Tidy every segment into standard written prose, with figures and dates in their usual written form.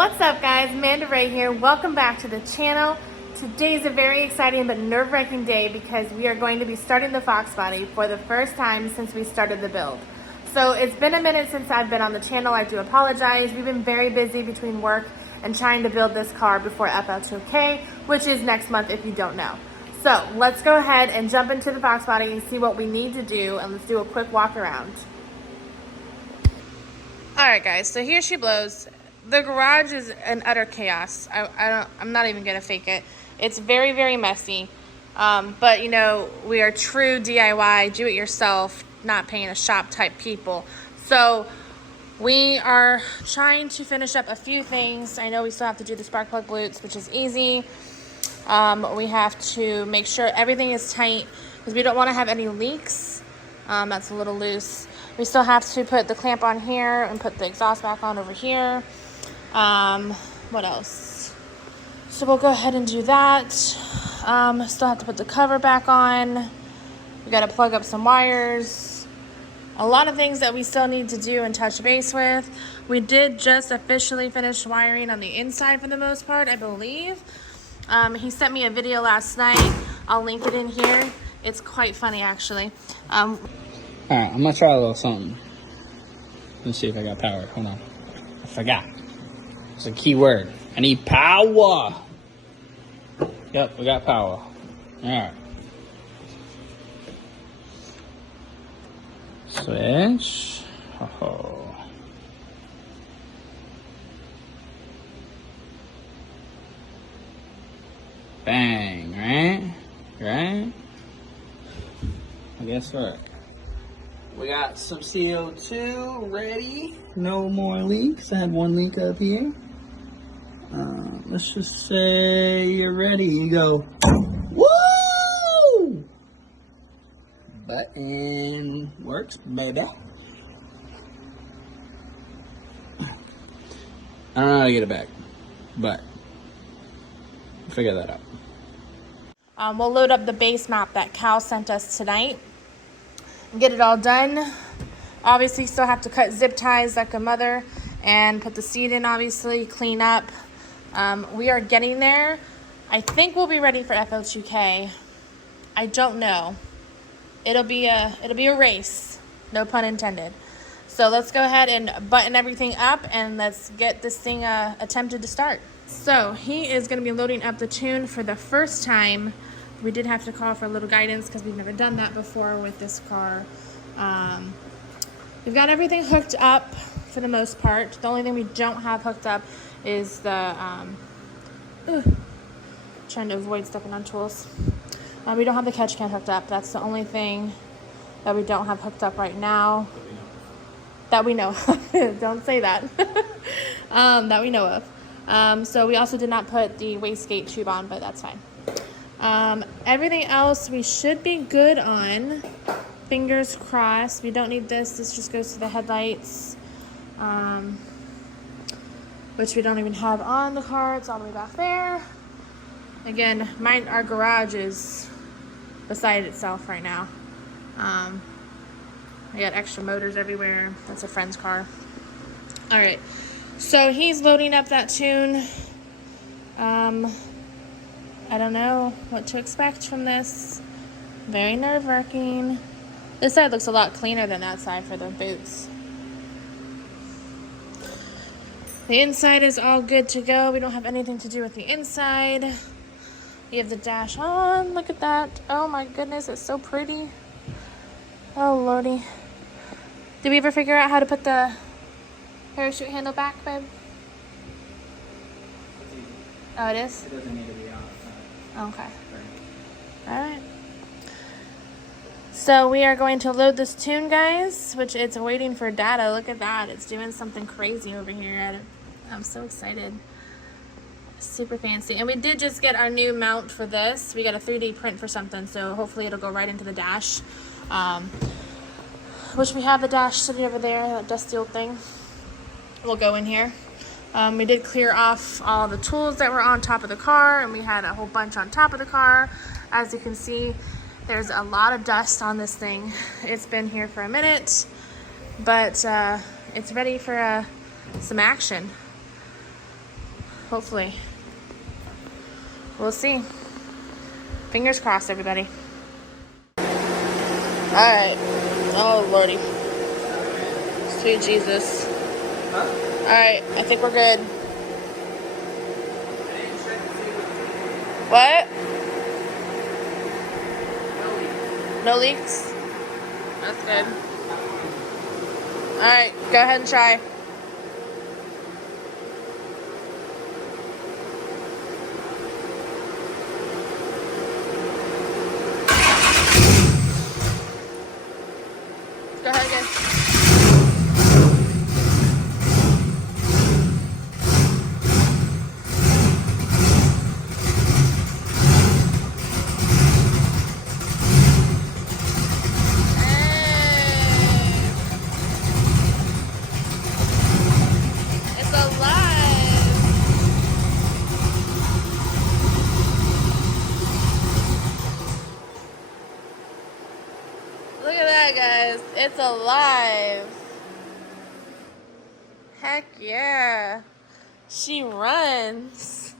What's up guys, Amanda Ray here. Welcome back to the channel. Today is a very exciting but nerve-wracking day because we are going to be starting the Foxbody for the first time since we started the build. So it's been a minute since I've been on the channel. I do apologize. We've been very busy between work and trying to build this car before FL2K, which is next month if you don't know. So let's go ahead and jump into the Foxbody and see what we need to do, and let's do a quick walk around. Alright guys, so here she blows. The garage is an utter chaos. I'm not even gonna fake it. It's very, very messy. But you know, we are true DIY, do it yourself, not paying a shop type people. So we are trying to finish up a few things. I know we still have to do the spark plug loops, which is easy. We have to make sure everything is tight because we don't want to have any leaks. That's a little loose. We still have to put the clamp on here and put the exhaust back on over here. What else? So we'll go ahead and do that. Still have to put the cover back on. We got to plug up some wires. A lot of things that we still need to do and touch base with. We did just officially finish wiring on the inside for the most part, I believe. He sent me a video last night. I'll link it in here. It's quite funny actually. Alright, I'm gonna try a little something. Let's see if I got power. Hold on. I forgot. It's a key word. I need power. Yep, we got power. Alright. Switch. Oh. Bang, right? Right? I guess what? We got some CO2 ready. No more leaks. I had one leak up here. Let's just say you're ready. You go. Woo! Button works, baby. I don't know how to get it back, but we'll figure that out. We'll load up the base map that Cal sent us tonight and get it all done. Obviously still have to cut zip ties like a mother and put the seat in, obviously clean up. We are getting there. I think we'll be ready for FL2K. I don't know. It'll be a race, no pun intended. So let's go ahead and button everything up and let's get this thing attempted to start. So he is going to be loading up the tune for the first time. We did have to call for a little guidance because we've never done that before with this car. We've got everything hooked up for the most part. The only thing we don't have hooked up is the, trying to avoid stepping on tools. We don't have the catch can hooked up. That's the only thing that we don't have hooked up right now. That we know of. Don't say that. That we know of. So we also did not put the wastegate tube on, but that's fine. Everything else we should be good on. Fingers crossed. We don't need this. This just goes to the headlights, which we don't even have on the car. It's all the way back there. Again, our garage is beside itself right now. I got extra motors everywhere. That's a friend's car. All right, so he's loading up that tune. I don't know what to expect from this. Very nerve-wracking. This side looks a lot cleaner than that side for the boots. The inside is all good to go. We don't have anything to do with the inside. We have the dash on. Look at that. Oh my goodness, it's so pretty. Oh lordy. Did we ever figure out how to put the parachute handle back, babe? Oh, it is? It doesn't need to be on. Okay. Alright. So we are going to load this tune, guys, which it's waiting for data. Look at that. It's doing something crazy over here. I'm so excited. Super fancy. And we did just get our new mount for this. We got a 3D print for something, so hopefully it'll go right into the dash. Which we have the dash sitting over there, that dusty old thing. We'll go in here. We did clear off all the tools that were on top of the car, and we had a whole bunch on top of the car. As you can see, there's a lot of dust on this thing. It's been here for a minute, but it's ready for some action. hopefully. We'll see. Fingers crossed, everybody. Alright. Oh, Lordy. Sweet Jesus. Alright, I think we're good. What? No leaks? That's good. Alright, go ahead and try. Go ahead again. It's alive. Look at that, guys. It's alive. Heck yeah. She runs.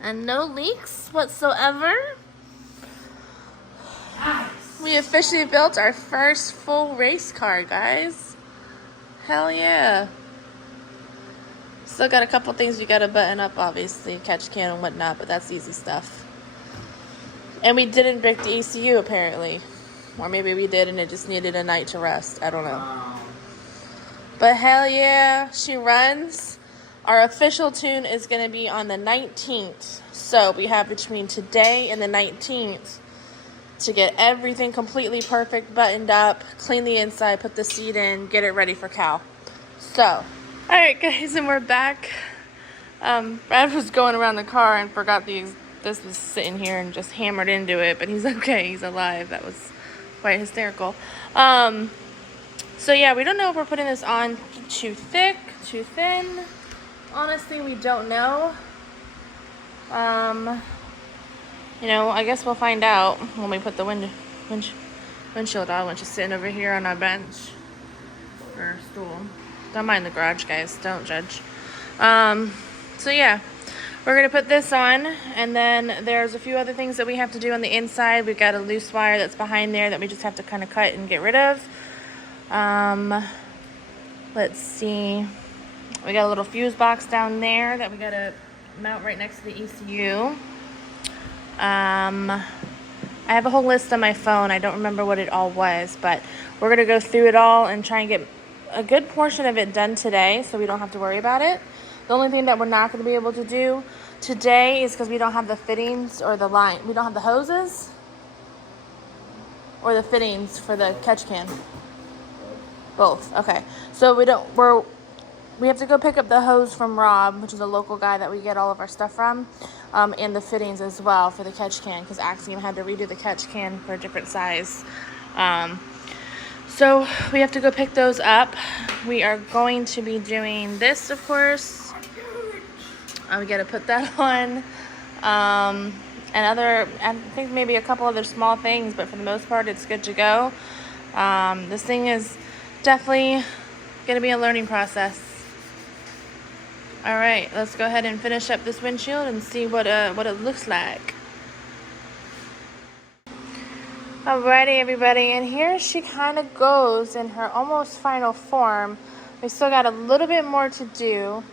And no leaks whatsoever. We officially built our first full race car, guys. Hell yeah. Still got a couple things we gotta button up, obviously. Catch can and whatnot, but that's easy stuff. And we didn't break the ECU, apparently. Or maybe we did and it just needed a night to rest. I don't know. But hell yeah, she runs. Our official tune is going to be on the 19th. So we have between today and the 19th to get everything completely perfect, buttoned up, clean the inside, put the seat in, get it ready for Cal. So, alright guys, and we're back. Brad was going around the car and forgot this was sitting here and just hammered into it, but he's okay, he's alive. That was quite hysterical. So yeah, we don't know if we're putting this on too thick, too thin. Honestly, we don't know. You know, I guess we'll find out when we put the windshield on, when she's sitting over here on our bench or stool. Don't mind the garage, guys. Don't judge. So yeah, we're gonna put this on, and then there's a few other things that we have to do on the inside. We've got a loose wire that's behind there that we just have to kind of cut and get rid of. Let's see. We got a little fuse box down there that we gotta mount right next to the ECU. I have a whole list on my phone. I don't remember what it all was, but we're gonna go through it all and try and get a good portion of it done today so we don't have to worry about it. The only thing that we're not going to be able to do today is because we don't have the fittings or the line. We don't have the hoses or the fittings for the catch can. Both. Okay. So we have to go pick up the hose from Rob, which is a local guy that we get all of our stuff from, and the fittings as well for the catch can, because Axiom had to redo the catch can for a different size. So we have to go pick those up. We are going to be doing this, of course. We got to put that on. I think maybe a couple other small things, but for the most part, it's good to go. This thing is definitely going to be a learning process. All right, let's go ahead and finish up this windshield and see what it looks like. Alrighty, everybody, and here she kind of goes in her almost final form. We still got a little bit more to do.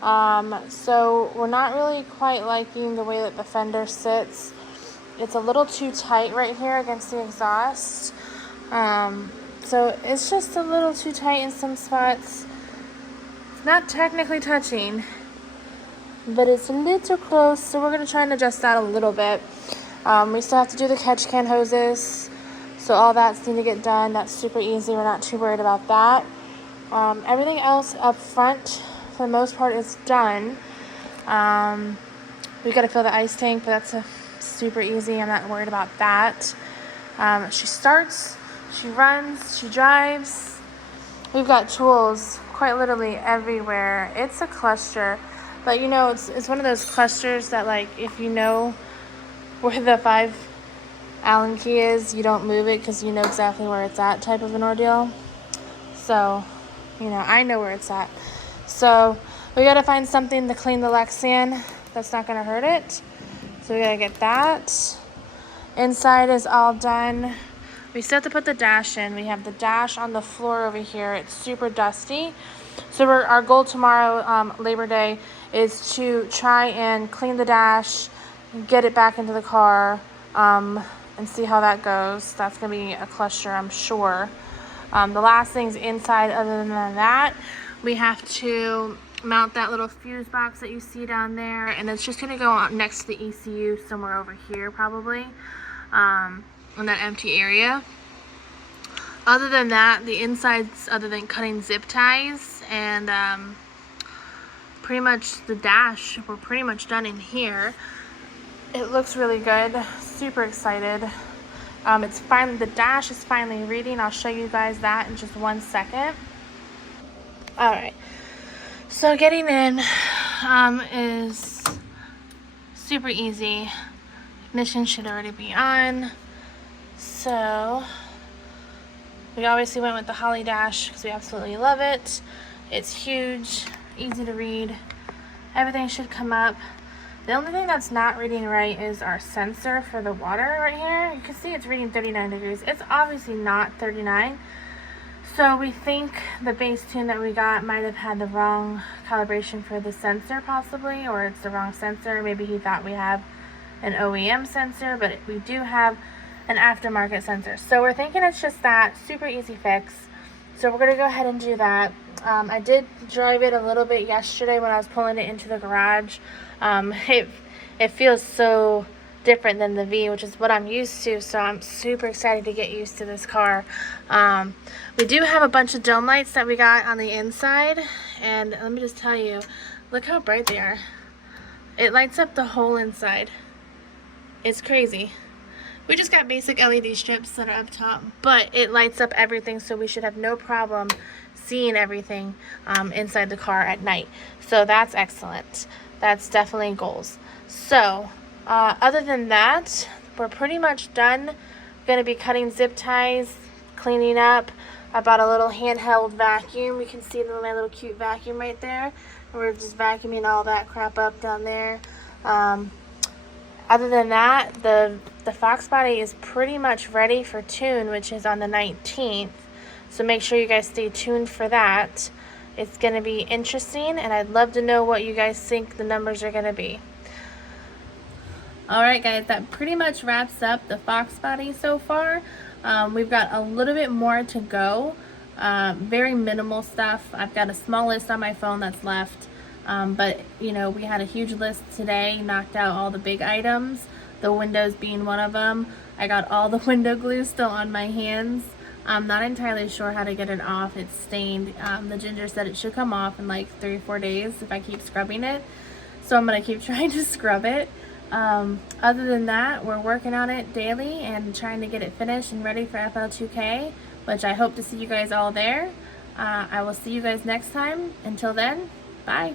So we're not really quite liking the way that the fender sits. It's a little too tight right here against the exhaust. So it's just a little too tight in some spots. It's not technically touching, but it's a little close, so we're going to try and adjust that a little bit. We still have to do the catch can hoses, so all that's need to get done. That's super easy. We're not too worried about that. Everything else up front, for the most part, is done. We got to fill the ice tank, but that's super easy. I'm not worried about that. She starts, she runs, she drives. We've got tools quite literally everywhere. It's a cluster, but you know, it's one of those clusters that, like, if you know where the 5 Allen key is, you don't move it because you know exactly where it's at, type of an ordeal. So, you know, I know where it's at. So We gotta find something to clean the Lexan that's not gonna hurt it. So we gotta get that. Inside is all done. We still have to put the dash in. We have the dash on the floor over here. It's super dusty. So our goal tomorrow, Labor Day, is to try and clean the dash, get it back into the car, and see how that goes. That's gonna be a cluster, I'm sure. The last things inside, other than that, we have to mount that little fuse box that you see down there, and it's just gonna go on next to the ECU somewhere over here probably, in that empty area. Other than that, the insides, other than cutting zip ties and pretty much the dash, we're pretty much done in here. It looks really good. Super excited. It's finally, the dash is finally reading. I'll show you guys that in just 1 second. All right. So getting in is super easy. Ignition should already be on. So we obviously went with the Holly dash because we absolutely love it. It's huge, easy to read. Everything should come up. The only thing that's not reading right is our sensor for the water right here. You can see it's reading 39 degrees. It's obviously not 39. So we think the base tune that we got might have had the wrong calibration for the sensor possibly, or it's the wrong sensor. Maybe he thought we have an OEM sensor, but we do have an aftermarket sensor. So we're thinking it's just that. Super easy fix. So we're gonna go ahead and do that. I did drive it a little bit yesterday when I was pulling it into the garage. It feels so different than the V, which is what I'm used to, so I'm super excited to get used to this car. We do have a bunch of dome lights that we got on the inside, and let me just tell you, look how bright they are. It lights up the whole inside. It's crazy. We just got basic LED strips that are up top, but it lights up everything, so we should have no problem seeing everything inside the car at night. So that's excellent. That's definitely goals. So other than that, we're pretty much done. Gonna be cutting zip ties, cleaning up. I bought a little handheld vacuum. You can see my little cute vacuum right there. We're just vacuuming all that crap up down there. Other than that, the Foxbody is pretty much ready for tune, which is on the 19th. So make sure you guys stay tuned for that. It's going to be interesting, and I'd love to know what you guys think the numbers are going to be. Alright guys, that pretty much wraps up the Foxbody so far. We've got a little bit more to go. Very minimal stuff. I've got a small list on my phone that's left. But you know, we had a huge list today, knocked out all the big items, the windows being one of them. I got all the window glue still on my hands. I'm not entirely sure how to get it off. It's stained. The Ginger said it should come off in like 3 or 4 days if I keep scrubbing it. So I'm gonna keep trying to scrub it. Other than that, we're working on it daily and trying to get it finished and ready for FL2K, which I hope to see you guys all there. I will see you guys next time. Until then, bye.